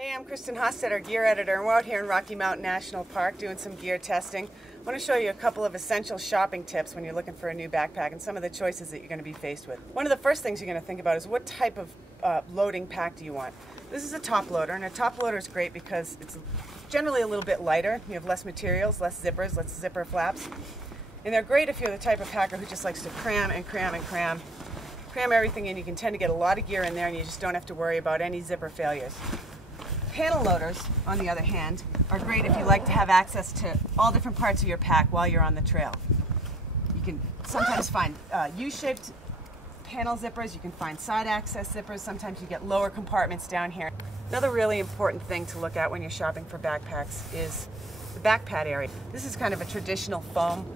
Hey, I'm Kristin Hostetter, gear editor, and we're out here in Rocky Mountain National Park doing some gear testing. I want to show you a couple of essential shopping tips when you're looking for a new backpack and some of the choices that you're going to be faced with. One of the first things you're going to think about is what type of loading pack do you want. This is a top loader, and a top loader is great because it's generally a little bit lighter. You have less materials, less zippers, less zipper flaps. And they're great if you're the type of packer who just likes to cram and cram and cram everything in. You can tend to get a lot of gear in there and you just don't have to worry about any zipper failures. Panel loaders, on the other hand, are great if you like to have access to all different parts of your pack while you're on the trail. You can sometimes find U-shaped panel zippers, you can find side access zippers, sometimes you get lower compartments down here. Another really important thing to look at when you're shopping for backpacks is the back pad area. This is kind of a traditional foam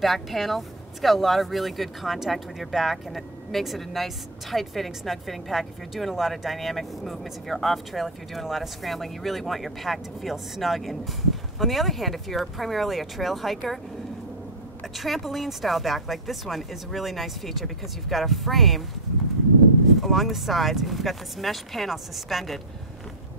back panel. It's got a lot of really good contact with your back, and it makes it a nice, tight-fitting, snug-fitting pack. If you're doing a lot of dynamic movements, if you're off-trail, if you're doing a lot of scrambling, you really want your pack to feel snug. And on the other hand, if you're primarily a trail hiker, a trampoline-style back like this one is a really nice feature because you've got a frame along the sides, and you've got this mesh panel suspended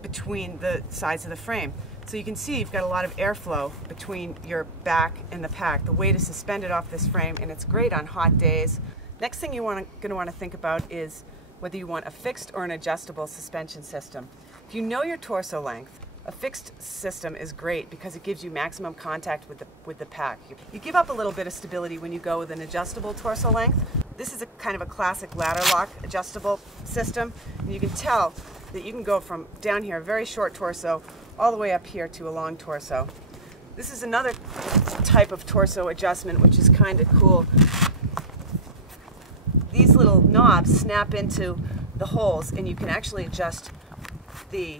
between the sides of the frame. So you can see you've got a lot of airflow between your back and the pack. The weight is suspended off this frame, and it's great on hot days. Next thing you're going to want to think about is whether you want a fixed or an adjustable suspension system. If you know your torso length, a fixed system is great because it gives you maximum contact with the pack. You give up a little bit of stability when you go with an adjustable torso length. This is a kind of a classic ladder lock adjustable system, and you can tell that you can go from down here, a very short torso, all the way up here to a long torso. This is another type of torso adjustment which is kind of cool. These little knobs snap into the holes, and you can actually adjust the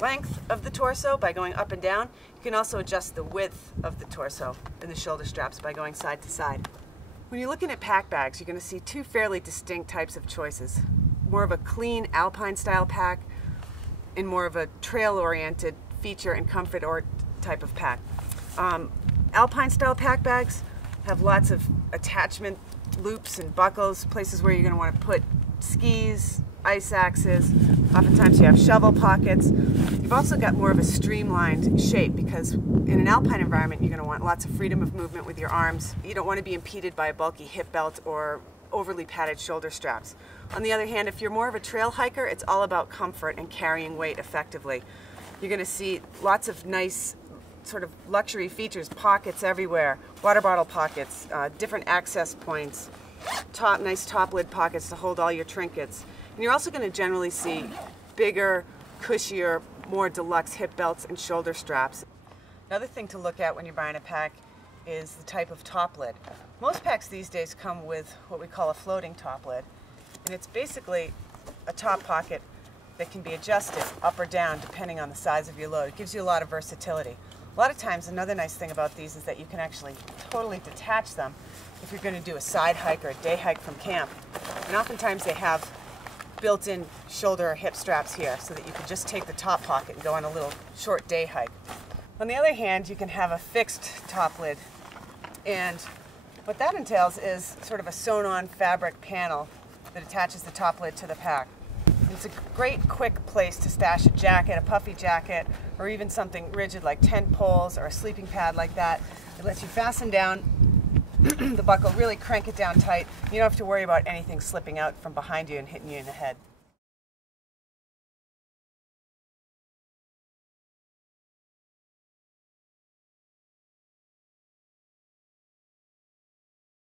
length of the torso by going up and down. You can also adjust the width of the torso and the shoulder straps by going side to side. When you're looking at pack bags, you're going to see two fairly distinct types of choices. More of a clean alpine style pack and more of a trail-oriented feature and comfort or type of pack. Alpine style pack bags have lots of attachment loops and buckles, places where you're going to want to put skis, ice axes. Oftentimes you have shovel pockets. You've also got more of a streamlined shape because in an alpine environment you're going to want lots of freedom of movement with your arms. You don't want to be impeded by a bulky hip belt or overly padded shoulder straps. On the other hand, if you're more of a trail hiker, it's all about comfort and carrying weight effectively. You're going to see lots of nice sort of luxury features, pockets everywhere, water bottle pockets, different access points, nice top lid pockets to hold all your trinkets. And you're also going to generally see bigger, cushier, more deluxe hip belts and shoulder straps. Another thing to look at when you're buying a pack is the type of top lid. Most packs these days come with what we call a floating top lid, and it's basically a top pocket that can be adjusted up or down depending on the size of your load. It gives you a lot of versatility. A lot of times, another nice thing about these is that you can actually totally detach them if you're going to do a side hike or a day hike from camp. And oftentimes they have built-in shoulder or hip straps here so that you can just take the top pocket and go on a little short day hike. On the other hand, you can have a fixed top lid, and what that entails is sort of a sewn-on fabric panel that attaches the top lid to the pack. It's a great, quick place to stash a jacket, a puffy jacket, or even something rigid like tent poles or a sleeping pad like that. It lets you fasten down the buckle, really crank it down tight. You don't have to worry about anything slipping out from behind you and hitting you in the head.